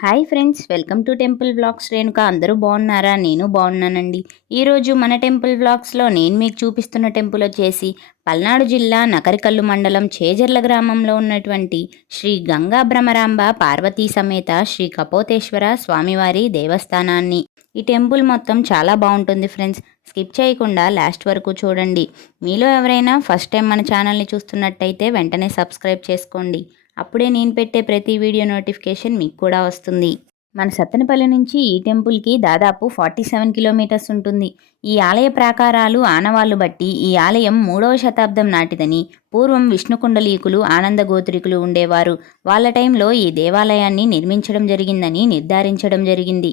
Hi friends, welcome to temple vlogs. Renuka, అందరూ బాగున్నారా? నేను బాగున్నానండి. ఈరోజు మన టెంపుల్ వ్లాగ్స్లో నేను మీకు చూపిస్తున్న టెంపుల్ వచ్చేసి పల్నాడు జిల్లా నకరికల్లు మండలం చేజర్ల గ్రామంలో ఉన్నటువంటి శ్రీ గంగా భ్రమరాంబ పార్వతీ సమేత శ్రీ కపోతేశ్వర స్వామివారి దేవస్థానాన్ని. ఈ టెంపుల్ మొత్తం చాలా బాగుంటుంది ఫ్రెండ్స్. స్కిప్ చేయకుండా లాస్ట్ వరకు చూడండి. మీలో ఎవరైనా ఫస్ట్ టైం మన ఛానల్ని చూస్తున్నట్టయితే వెంటనే సబ్స్క్రైబ్ చేసుకోండి. అప్పుడే నేను పెట్టే ప్రతి వీడియో నోటిఫికేషన్ మీకు కూడా వస్తుంది. మన సత్తెనపల్లి నుంచి ఈ టెంపుల్కి దాదాపు 47 కిలోమీటర్స్ ఉంటుంది. ఈ ఆలయ ప్రాకారాలు ఆనవాళ్లు బట్టి ఈ ఆలయం 3వ శతాబ్దం నాటిదని, పూర్వం విష్ణుకుండలీకులు ఆనందగోత్రికులు ఉండేవారు. వాళ్ళ టైంలో ఈ దేవాలయాన్ని నిర్మించడం జరిగిందని నిర్ధారించడం జరిగింది.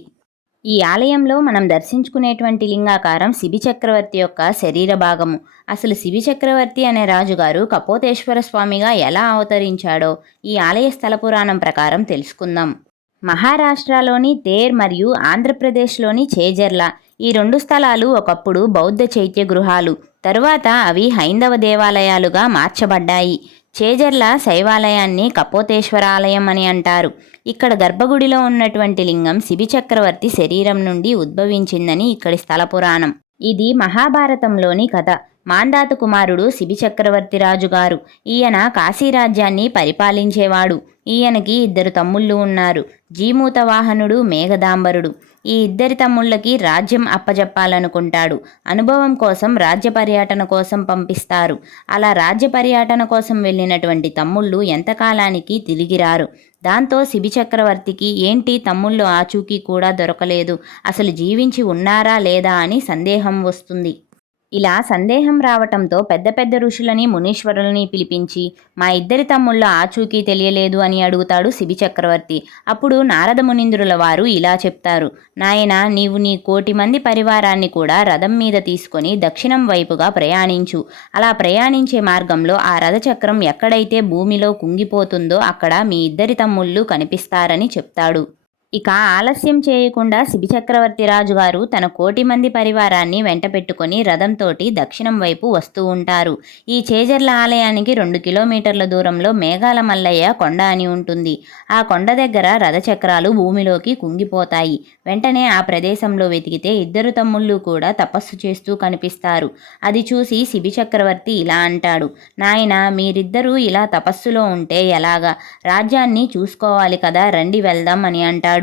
ఈ ఆలయంలో మనం దర్శించుకునేటువంటి లింగాకారం శిబి చక్రవర్తి యొక్క శరీర భాగము. అసలు శిబి చక్రవర్తి అనే రాజుగారు కపోతేశ్వర స్వామిగా ఎలా అవతరించాడో ఈ ఆలయ స్థల పురాణం ప్రకారం తెలుసుకుందాం. మహారాష్ట్రలోని తేర్ మరియు ఆంధ్రప్రదేశ్లోని చేజర్ల, ఈ రెండు స్థలాలు ఒకప్పుడు బౌద్ధ చైత్య గృహాలు. తరువాత అవి హైందవ దేవాలయాలుగా మార్చబడ్డాయి. చేజర్ల శైవాలయాన్ని కపోతేశ్వరాలయం అని అంటారు. ఇక్కడ గర్భగుడిలో ఉన్నటువంటి లింగం శిబి చక్రవర్తి శరీరం నుండి ఉద్భవించిందని ఇక్కడి స్థల పురాణం. ఇది మహాభారతంలోని కథ. మాంధాత కుమారుడు శిబి చక్రవర్తి రాజుగారు. ఈయన కాశీరాజ్యాన్ని పరిపాలించేవాడు. ఈయనకి 2 తమ్ముళ్ళు ఉన్నారు, జీమూతవాహనుడు, మేఘదాంబరుడు. ఈ 2 తమ్ముళ్ళకి రాజ్యం అప్పజెప్పాలనుకుంటాడు. అనుభవం కోసం రాజ్య పర్యటన కోసం పంపిస్తారు. అలా రాజ్య పర్యటన కోసం వెళ్ళినటువంటి తమ్ముళ్ళు ఎంతకాలానికి తిరిగిరారు. దాంతో శిబి చక్రవర్తికి ఏంటి తమ్ముళ్ళు ఆచూకీ కూడా దొరకలేదు, అసలు జీవించి ఉన్నారా లేదా అని సందేహం వస్తుంది. ఇలా సందేహం రావటంతో పెద్ద పెద్ద ఋషులని, మునీశ్వరులని పిలిపించి మా 2 తమ్ముళ్ళ ఆచూకీ తెలియలేదు అని అడుగుతాడు శిబి చక్రవర్తి. అప్పుడు నారద మునీంద్రుల వారు ఇలా చెప్తారు, నాయనా, నీవు నీ 1,000,000 మంది పరివారాన్ని కూడా రథం మీద తీసుకొని దక్షిణం వైపుగా ప్రయాణించు. అలా ప్రయాణించే మార్గంలో ఆ రథచక్రం ఎక్కడైతే భూమిలో కుంగిపోతుందో అక్కడ మీ 2 తమ్ముళ్ళు కనిపిస్తారని చెప్తాడు. ఇక ఆలస్యం చేయకుండా శిబి చక్రవర్తి రాజుగారు తన 1,000,000 మంది పరివారాన్ని వెంట పెట్టుకొని రథంతోటి దక్షిణం వైపు వస్తూ ఉంటారు. ఈ చేజర్ల ఆలయానికి 2 కిలోమీటర్ల దూరంలో మేఘాల మల్లయ్య కొండ అని ఉంటుంది. ఆ కొండ దగ్గర రథచక్రాలు భూమిలోకి కుంగిపోతాయి. వెంటనే ఆ ప్రదేశంలో వెతికితే 2 తమ్ముళ్ళు కూడా తపస్సు చేస్తూ కనిపిస్తారు. అది చూసి శిబి చక్రవర్తి ఇలా అంటాడు, నాయనా, మీరిద్దరూ ఇలా తపస్సులో ఉంటే ఎలాగా? రాజ్యాన్ని చూసుకోవాలి కదా, రండి వెళ్దాం అని అంటాడు.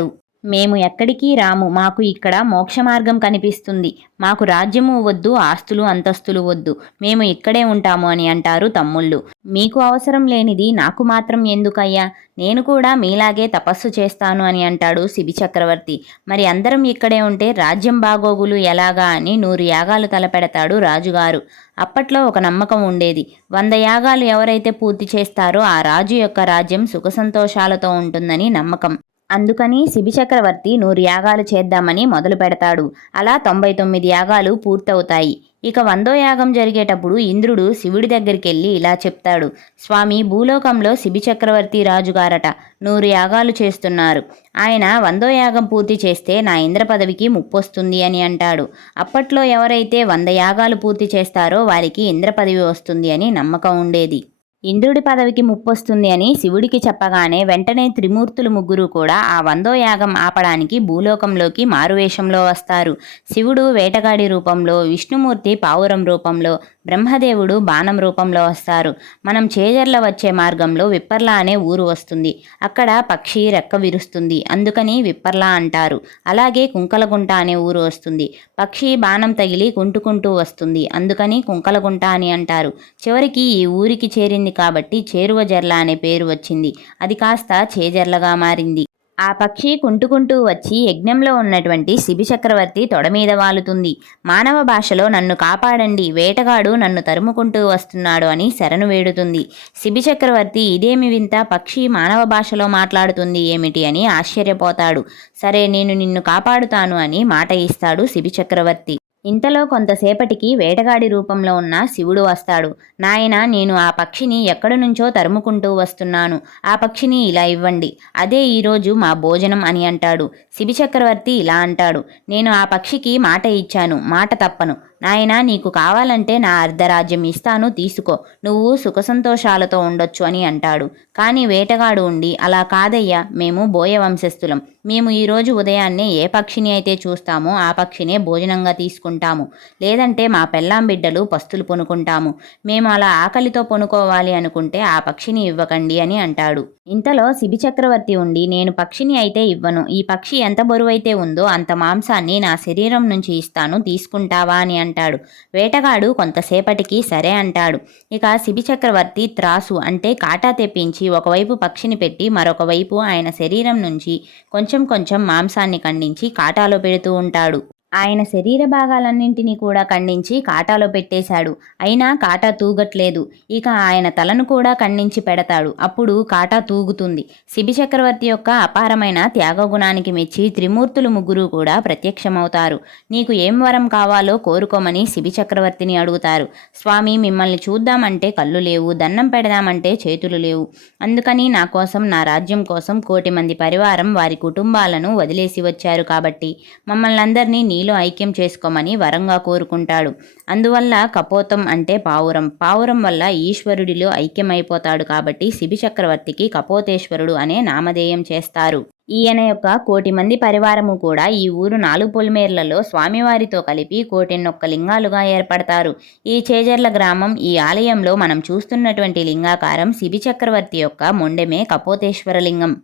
మేము ఎక్కడికి రాము, మాకు ఇక్కడ మోక్ష మార్గం కనిపిస్తుంది. మాకు రాజ్యము వద్దు, ఆస్తులు అంతస్తులు వద్దు, మేము ఇక్కడే ఉంటాము అని అంటారు తమ్ముళ్ళు. మీకు అవసరం లేనిది నాకు మాత్రం ఎందుకయ్యా, నేను కూడా మీలాగే తపస్సు చేస్తాను అని అంటాడు శిబి చక్రవర్తి. మరి అందరం ఇక్కడే ఉంటే రాజ్యం బాగోగులు ఎలాగా అని 100 యాగాలు తలపెడతాడు రాజుగారు. అప్పట్లో ఒక నమ్మకం ఉండేది, 100 యాగాలు ఎవరైతే పూర్తి చేస్తారో ఆ రాజు యొక్క రాజ్యం సుఖ సంతోషాలతో ఉంటుందని నమ్మకం. అందుకని శిబి చక్రవర్తి 100 యాగాలు చేద్దామని మొదలు పెడతాడు. అలా 99 యాగాలు పూర్తవుతాయి. ఇక 100వ యాగం జరిగేటప్పుడు ఇంద్రుడు శివుడి దగ్గరికి వెళ్ళి ఇలా చెప్తాడు, స్వామి, భూలోకంలో శిబి చక్రవర్తి రాజుగారట 100 యాగాలు చేస్తున్నారు. ఆయన 100వ యాగం పూర్తి చేస్తే నా ఇంద్ర పదవికి ముప్పొస్తుంది అని అంటాడు. అప్పట్లో ఎవరైతే 100 యాగాలు పూర్తి చేస్తారో వారికి ఇంద్ర పదవి వస్తుంది అని నమ్మకం ఉండేది. ఇంద్రుడి పదవికి ముప్పొస్తుంది అని శివుడికి చెప్పగానే వెంటనే త్రిమూర్తులు ముగ్గురు కూడా ఆ 100వ యాగం ఆపడానికి భూలోకంలోకి మారువేషంలో వస్తారు. శివుడు వేటగాడి రూపంలో, విష్ణుమూర్తి పావురం రూపంలో, బ్రహ్మదేవుడు బాణం రూపంలో వస్తారు. మనం చేజర్ల వచ్చే మార్గంలో విప్పర్ల అనే ఊరు వస్తుంది. అక్కడ పక్షి రెక్క విరుస్తుంది, అందుకని విప్పర్ల అంటారు. అలాగే కుంకలగుంట అనే ఊరు వస్తుంది. పక్షి బాణం తగిలి కుంటుకుంటూ వస్తుంది, అందుకని కుంకలగుంట అని అంటారు. చివరికి ఈ ఊరికి చేరింది కాబట్టి చేరువ జర్ల అనే పేరు వచ్చింది. అది కాస్త చేజర్లగా మారింది. ఆ పక్షి కుంటుకుంటూ వచ్చి యజ్ఞంలో ఉన్నటువంటి శిబి చక్రవర్తి తొడ మీద వాలుతుంది. మానవ భాషలో నన్ను కాపాడండి, వేటగాడు నన్ను తరుముకుంటూ వస్తున్నాడు అని శరణు వేడుతుంది. శిబి చక్రవర్తి ఇదేమి వింత, పక్షి మానవ భాషలో మాట్లాడుతుంది ఏమిటి అని ఆశ్చర్యపోతాడు. సరే, నేను నిన్ను కాపాడుతాను అని మాట ఇస్తాడు శిబి చక్రవర్తి. ఇంతలో కొంతసేపటికి వేటగాడి రూపంలో ఉన్న శివుడు వస్తాడు. నాయనా, నేను ఆ పక్షిని ఎక్కడి నుంచో తరుముకుంటూ వస్తున్నాను, ఆ పక్షిని ఇలా ఇవ్వండి, అదే ఈరోజు మా భోజనం అని అంటాడు. శిబి చక్రవర్తి ఇలా అంటాడు, నేను ఆ పక్షికి మాట ఇచ్చాను, మాట తప్పను. నాయనా, నీకు కావాలంటే నా అర్ధరాజ్యం ఇస్తాను, తీసుకో, నువ్వు సుఖ సంతోషాలతో ఉండొచ్చు అని అంటాడు. కానీ వేటగాడు ఉండి, అలా కాదయ్యా, మేము బోయ వంశస్థులం, మేము ఈరోజు ఉదయాన్నే ఏ పక్షిని అయితే చూస్తామో ఆ పక్షినే భోజనంగా తీసుకుంటాము, లేదంటే మా పెళ్ళాం బిడ్డలు పస్తులు పొనుకుంటాము, మేము అలా ఆకలితో పొనుకోవాలి అనుకుంటే ఆ పక్షిని ఇవ్వకండి అని అంటాడు. ఇంతలో శిబి చక్రవర్తి ఉండి, నేను పక్షిని అయితే ఇవ్వను, ఈ పక్షి ఎంత బరువైతే ఉందో అంత మాంసాన్ని నా శరీరం నుంచి ఇస్తాను, తీసుకుంటావా అని అంటాడు. వేటగాడు కొంతసేపటికి సరే అంటాడు. ఇక శిబి చక్రవర్తి త్రాసు అంటే కాటా తెప్పించి ఒకవైపు పక్షిని పెట్టి మరొక వైపు ఆయన శరీరం నుంచి కొంచెం కొంచెం మాంసాన్ని ఖండించి కాటాలో పెడుతూ ఉంటాడు. ఆయన శరీర భాగాలన్నింటినీ కూడా ఖండించి కాటాలో పెట్టేశాడు. అయినా కాటా తూగట్లేదు. ఇక ఆయన తలను కూడా ఖండించి పెడతాడు. అప్పుడు కాటా తూగుతుంది. శిబి చక్రవర్తి యొక్క అపారమైన త్యాగగుణానికి మెచ్చి త్రిమూర్తులు ముగ్గురు కూడా ప్రత్యక్షమవుతారు. నీకు ఏం వరం కావాలో కోరుకోమని శిబి చక్రవర్తిని అడుగుతారు. స్వామి, మిమ్మల్ని చూద్దామంటే కళ్ళు లేవు, దండం పెడదామంటే చేతులు లేవు, అందుకని నా కోసం, నా రాజ్యం కోసం 1,000,000 మంది పరివారం వారి కుటుంబాలను వదిలేసి వచ్చారు కాబట్టి మమ్మల్ని అందరినీ నీలో ఐక్యం చేసుకోమని వరంగా కోరుకుంటాడు. అందువల్ల కపోతం అంటే పావురం, పావురం వల్ల ఈశ్వరుడిలో ఐక్యమైపోతాడు కాబట్టి శిబి చక్రవర్తికి కపోతేశ్వరుడు అనే నామధేయం చేస్తారు. ఈయన యొక్క 1,000,000 మంది పరివారము కూడా ఈ ఊరు 4 పొలిమేర్లలో స్వామివారితో కలిపి 1,1 లింగాలుగా ఏర్పడతారు. ఈ చేజర్ల గ్రామం, ఈ ఆలయంలో మనం చూస్తున్నటువంటి లింగాకారం శిబి చక్రవర్తి యొక్క మొండెమే కపోతేశ్వర లింగం.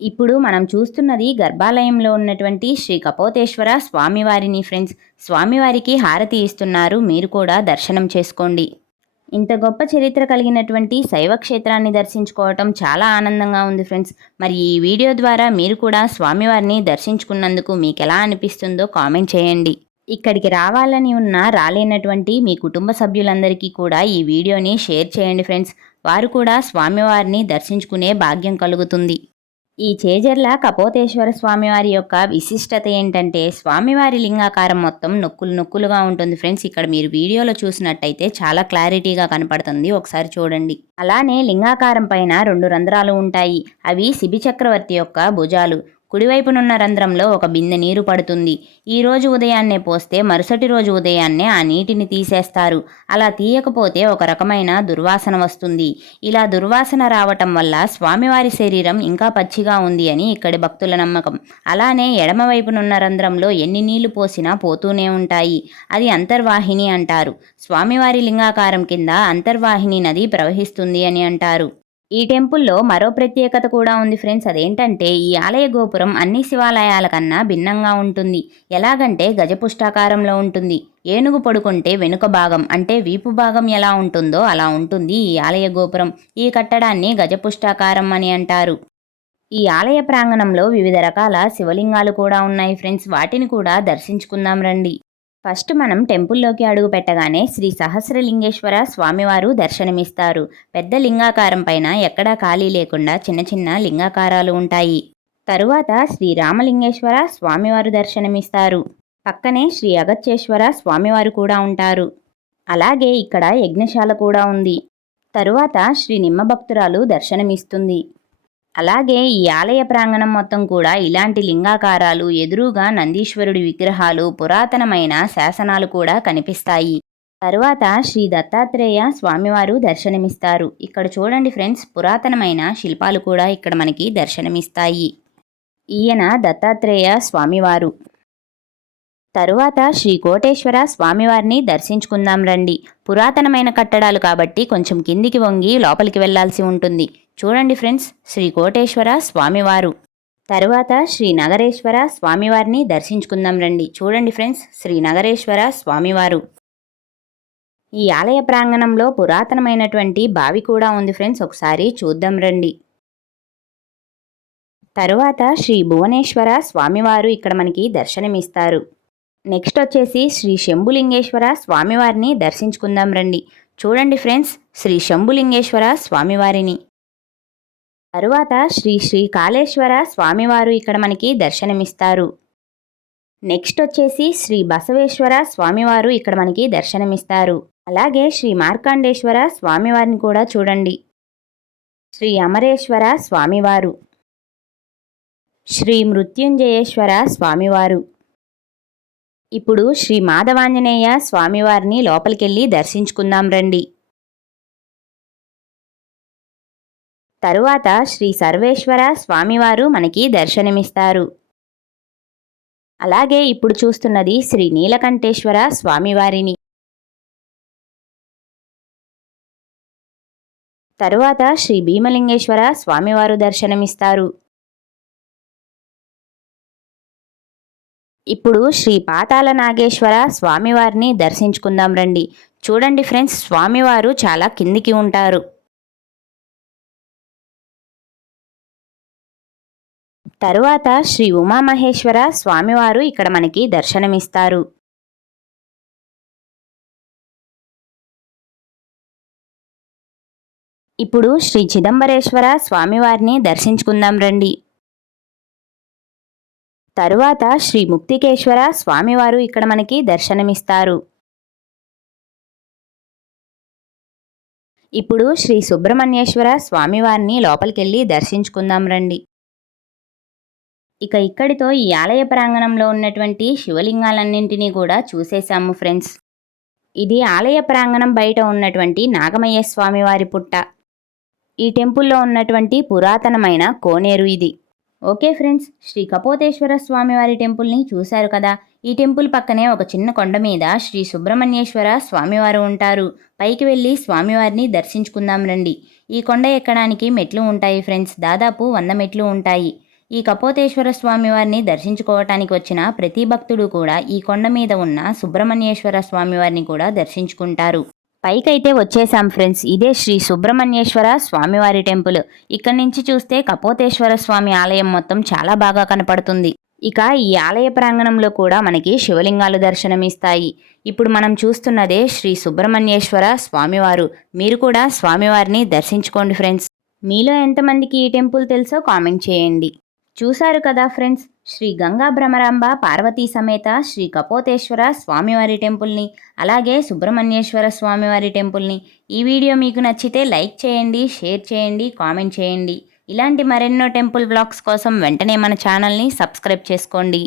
ఇప్పుడు మనం చూస్తున్నది గర్భాలయంలో ఉన్నటువంటి శ్రీ కపోతేశ్వర స్వామివారిని ఫ్రెండ్స్. స్వామివారికి హారతి ఇస్తున్నారు, మీరు కూడా దర్శనం చేసుకోండి. ఇంత గొప్ప చరిత్ర కలిగినటువంటి శైవ క్షేత్రాన్ని దర్శించుకోవటం చాలా ఆనందంగా ఉంది ఫ్రెండ్స్. మరి ఈ వీడియో ద్వారా మీరు కూడా స్వామివారిని దర్శించుకున్నందుకు మీకు ఎలా అనిపిస్తుందో కామెంట్ చేయండి. ఇక్కడికి రావాలని ఉన్నా రాలేనటువంటి మీ కుటుంబ సభ్యులందరికీ కూడా ఈ వీడియోని షేర్ చేయండి ఫ్రెండ్స్. వారు కూడా స్వామివారిని దర్శించుకునే భాగ్యం కలుగుతుంది. ఈ చేజర్ల కపోతేశ్వర స్వామివారి యొక్క విశిష్టత ఏంటంటే, స్వామివారి లింగాకారం మొత్తం నొక్కులు నొక్కులుగా ఉంటుంది ఫ్రెండ్స్. ఇక్కడ మీరు వీడియోలో చూసినట్టయితే చాలా క్లారిటీగా కనపడుతుంది, ఒకసారి చూడండి. అలానే లింగాకారం పైన 2 రంధ్రాలు ఉంటాయి. అవి శిబి చక్రవర్తి యొక్క భుజాలు. కుడివైపునున్న రంధ్రంలో ఒక బిందె నీరు పడుతుంది. ఈ రోజు ఉదయాన్నే పోస్తే మరుసటి రోజు ఉదయాన్నే ఆ నీటిని తీసేస్తారు. అలా తీయకపోతే ఒక రకమైన దుర్వాసన వస్తుంది. ఇలా దుర్వాసన రావటం వల్ల స్వామివారి శరీరం ఇంకా పచ్చిగా ఉంది అని ఇక్కడి భక్తుల నమ్మకం. అలానే ఎడమవైపునున్న రంధ్రంలో ఎన్ని నీళ్లు పోసినా పోతూనే ఉంటాయి. అది అంతర్వాహిని అంటారు. స్వామివారి లింగాకారం కింద అంతర్వాహిని నది ప్రవహిస్తుంది అని అంటారు. ఈ టెంపుల్లో మరో ప్రత్యేకత కూడా ఉంది ఫ్రెండ్స్. అదేంటంటే, ఈ ఆలయ గోపురం అన్ని శివాలయాల కన్నా భిన్నంగా ఉంటుంది. ఎలాగంటే గజపుష్టాకారంలో ఉంటుంది. ఏనుగు పడుకుంటే వెనుక భాగం అంటే వీపు భాగం ఎలా ఉంటుందో అలా ఉంటుంది ఈ ఆలయ గోపురం. ఈ కట్టడాన్ని గజపుష్టాకారం అని అంటారు. ఈ ఆలయ ప్రాంగణంలో వివిధ రకాల శివలింగాలు కూడా ఉన్నాయి ఫ్రెండ్స్. వాటిని కూడా దర్శించుకుందాం రండి. ఫస్ట్ మనం టెంపుల్లోకి అడుగు పెట్టగానే శ్రీ సహస్రలింగేశ్వర స్వామివారు దర్శనమిస్తారు. పెద్ద లింగాకారం పైన ఎక్కడా ఖాళీ లేకుండా చిన్న చిన్న లింగాకారాలు ఉంటాయి. తరువాత శ్రీ రామలింగేశ్వర స్వామివారు దర్శనమిస్తారు. పక్కనే శ్రీ అగత్యేశ్వర స్వామివారు కూడా ఉంటారు. అలాగే ఇక్కడ యజ్ఞశాల కూడా ఉంది. తరువాత శ్రీ నిమ్మభక్తురాలు దర్శనమిస్తుంది. అలాగే ఈ ఆలయ ప్రాంగణం మొత్తం కూడా ఇలాంటి లింగాకారాలు, ఎదురుగా నందీశ్వరుడి విగ్రహాలు, పురాతనమైన శాసనాలు కూడా కనిపిస్తాయి. తరువాత శ్రీ దత్తాత్రేయ స్వామివారు దర్శనమిస్తారు. ఇక్కడ చూడండి ఫ్రెండ్స్, పురాతనమైన శిల్పాలు కూడా ఇక్కడ మనకి దర్శనమిస్తాయి. ఈయన దత్తాత్రేయ స్వామివారు. తరువాత శ్రీ కోటేశ్వర స్వామివారిని దర్శించుకుందాం రండి. పురాతనమైన కట్టడాలు కాబట్టి కొంచెం కిందికి వంగి లోపలికి వెళ్లాల్సి ఉంటుంది. చూడండి ఫ్రెండ్స్, శ్రీ కోటేశ్వర స్వామివారు. తరువాత శ్రీ నగరేశ్వర స్వామివారిని దర్శించుకుందాం రండి. చూడండి ఫ్రెండ్స్, శ్రీ నగరేశ్వర స్వామివారు. ఈ ఆలయ ప్రాంగణంలో పురాతనమైనటువంటి బావి కూడా ఉంది ఫ్రెండ్స్, ఒకసారి చూద్దాం రండి. తరువాత శ్రీ భువనేశ్వర స్వామివారు ఇక్కడ మనకి దర్శనమిస్తారు. నెక్స్ట్ వచ్చేసి శ్రీ శంభులింగేశ్వర స్వామివారిని దర్శించుకుందాం రండి. చూడండి ఫ్రెండ్స్, శ్రీ శంభులింగేశ్వర స్వామివారిని. తరువాత శ్రీ శ్రీకాళేశ్వర స్వామివారు ఇక్కడ మనకి దర్శనమిస్తారు. నెక్స్ట్ వచ్చేసి శ్రీ బసవేశ్వర స్వామివారు ఇక్కడ మనకి దర్శనమిస్తారు. అలాగే శ్రీ మార్కండేశ్వర స్వామివారిని కూడా చూడండి. శ్రీ అమరేశ్వర స్వామివారు, శ్రీ మృత్యుంజయేశ్వర స్వామివారు, ఇప్పుడు శ్రీ మాధవాంజనేయ స్వామివారిని లోపలికెళ్ళి దర్శించుకుందాం రండి. తరువాత శ్రీ సర్వేశ్వర స్వామివారు మనకి దర్శనమిస్తారు. అలాగే ఇప్పుడు చూస్తున్నది శ్రీ నీలకంఠేశ్వర స్వామివారిని. తరువాత శ్రీ భీమలింగేశ్వర స్వామివారు దర్శనమిస్తారు. ఇప్పుడు శ్రీ పాతాళ నాగేశ్వర స్వామివారిని దర్శించుకుందాం రండి. చూడండి ఫ్రెండ్స్, స్వామివారు చాలా కిందికి ఉంటారు. తరువాత శ్రీ ఉమామహేశ్వర స్వామివారు ఇక్కడ మనకి దర్శనమిస్తారు. ఇప్పుడు శ్రీ చిదంబరేశ్వర స్వామివారిని దర్శించుకుందాం రండి. తరువాత శ్రీ ముక్తికేశ్వర స్వామివారు ఇక్కడ మనకి దర్శనమిస్తారు. ఇప్పుడు శ్రీ సుబ్రహ్మణ్యేశ్వర స్వామివారిని లోపలికెళ్ళి దర్శించుకుందాం రండి. ఇక ఇక్కడితో ఈ ఆలయ ప్రాంగణంలో ఉన్నటువంటి శివలింగాలన్నింటినీ కూడా చూసేశాము ఫ్రెండ్స్. ఇది ఆలయ ప్రాంగణం బయట ఉన్నటువంటి నాగమయ్య స్వామివారి పుట్ట. ఈ టెంపుల్లో ఉన్నటువంటి పురాతనమైన కోనేరు ఇది. ఓకే ఫ్రెండ్స్, శ్రీ కపోతేశ్వర స్వామివారి టెంపుల్ని చూశారు కదా. ఈ టెంపుల్ పక్కనే ఒక చిన్న కొండ మీద శ్రీ సుబ్రహ్మణ్యేశ్వర స్వామివారు ఉంటారు. పైకి వెళ్ళి స్వామివారిని దర్శించుకుందాం రండి. ఈ కొండ ఎక్కడానికి మెట్లు ఉంటాయి ఫ్రెండ్స్, దాదాపు 100 మెట్లు ఉంటాయి. ఈ కపోతేశ్వర స్వామివారిని దర్శించుకోవటానికి వచ్చిన ప్రతి భక్తుడు కూడా ఈ కొండ మీద ఉన్న సుబ్రహ్మణ్యేశ్వర స్వామివారిని కూడా దర్శించుకుంటారు. పైకైతే వచ్చేసాం ఫ్రెండ్స్. ఇదే శ్రీ సుబ్రహ్మణ్యేశ్వర స్వామివారి టెంపుల్. ఇక్కడి నుంచి చూస్తే కపోతేశ్వర స్వామి ఆలయం మొత్తం చాలా బాగా కనపడుతుంది. ఇక ఈ ఆలయ ప్రాంగణంలో కూడా మనకి శివలింగాలు దర్శనమిస్తాయి. ఇప్పుడు మనం చూస్తున్నదే శ్రీ సుబ్రహ్మణ్యేశ్వర స్వామివారు. మీరు కూడా స్వామివారిని దర్శించుకోండి ఫ్రెండ్స్. మీలో ఎంతమందికి ఈ టెంపుల్ తెలుసో కామెంట్ చేయండి. చూశారు కదా ఫ్రెండ్స్, శ్రీ గంగా భ్రమరాంబ పార్వతీ సమేత శ్రీ కపోతేశ్వర స్వామివారి టెంపుల్ని, అలాగే సుబ్రహ్మణ్యేశ్వర స్వామివారి టెంపుల్ని. ఈ వీడియో మీకు నచ్చితే లైక్ చేయండి, షేర్ చేయండి, కామెంట్ చేయండి. ఇలాంటి మరెన్నో టెంపుల్ వ్లాగ్స్ కోసం వెంటనే మన ఛానల్ని సబ్స్క్రైబ్ చేసుకోండి.